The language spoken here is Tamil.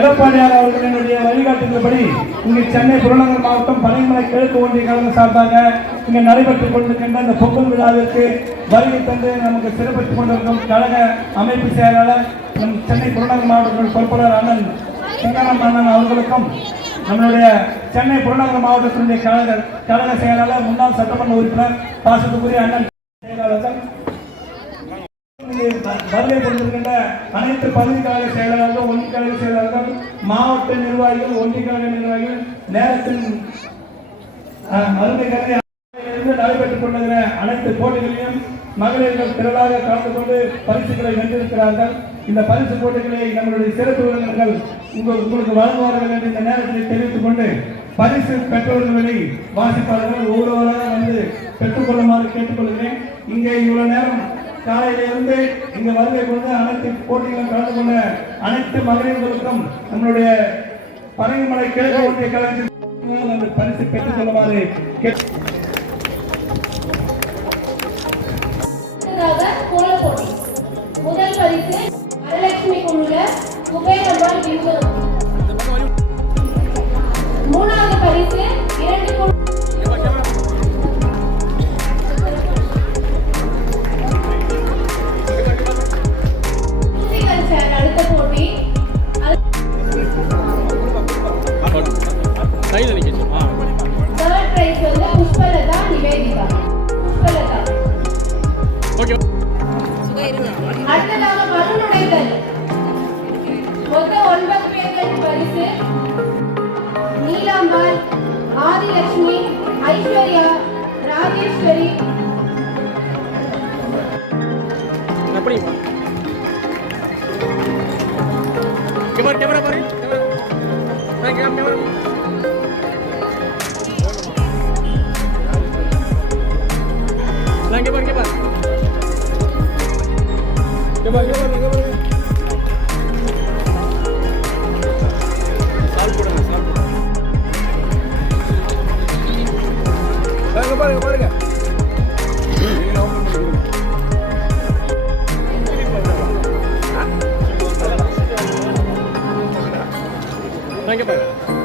எடப்பாடியார் அவர்களினுடைய வழிகாட்டுதல்படி இங்கு சென்னை புறநகர் மாவட்டம் பனைமலை கிழக்கு ஒன்றிய கழகம் சார்பாக இங்கு நடைபெற்றுக் கொண்டிருக்கின்ற இந்த பொங்கல் விழாவிற்கு வருகை தந்து நமக்கு சிறப்பித்துக் கொண்டிருக்கும் கழக அமைப்பு செயலாளர் நம் சென்னை புறநகர் மாவட்ட பொறுப்பாளர் அண்ணன் சிங்காரம் அண்ணன் அவர்களுக்கும் நம்மளுடைய சென்னை புறநகர் மாவட்டத்தினுடைய கழக செயலாளர் முன்னாள் சட்டமன்ற உறுப்பினர் பாசத்துக்குரிய அண்ணன் செயலாளர்கள் வருகை கொண்டிருக்கின்ற அனைத்து பகுதி கழக செயலாளர்கள் ஒன்றிய கழக செயலாளர்கள் மாவட்ட நிர்வாகிகள் ஒன்றிய கழக நிர்வாகிகள் நேரத்தின் அருமைகளை நடைபெற்றுக் கொண்டிருக்கிற அனைத்து போட்டிகளையும் மகளிர்கள் திரளாக கலந்து கொண்டு பரிசுகளை வென்றிருக்கிறார்கள். இந்த பரிசு போட்டிகளை நம்மளுடைய சிறப்பு விருந்தினர்கள் உங்களுக்கு வழங்குவார்கள் என்று இந்த நேரத்தில் தெரிவித்துக் கொண்டு பரிசு பெற்றவர்களை வாசிப்பாளர்கள் ஒவ்வொருவராக வந்து பெற்றுக்கொள்ளுமாறு கேட்டுக்கொள்கிறேன். இங்கே இவ்வளவு நேரம் காலையிலிருந்து இங்கு வருகை கொண்டு அனைத்து போட்டிகளும் கலந்து கொண்ட அனைத்து மகளிர்களுக்கும் நம்மளுடைய பனைமலை கிழக்கு ஒன்றிய கழகத்தில் பரிசு பெற்றுக் கொள்ளுமாறு முதல் பரிசு வரலட்சுமி குழுல குபேரவால் பிந்து. மூணாவது பரிசு 2 குழு அடுத்த போட்டி தேர்ட் பிரைஸ் வந்து புஷ்பலதா நிவேதிதா. அடுத்ததாக மறுநுழைதல் மொத்தம் 9 பேர்கள் பரிசு நீலாம்பாள், ஆதிலட்சுமி, ஐஸ்வர்யா, ராஜேஸ்வரி. कैमरा पर कैमरा लंगे पर कैमरा साल போடுங்க பாருங்க Thank you.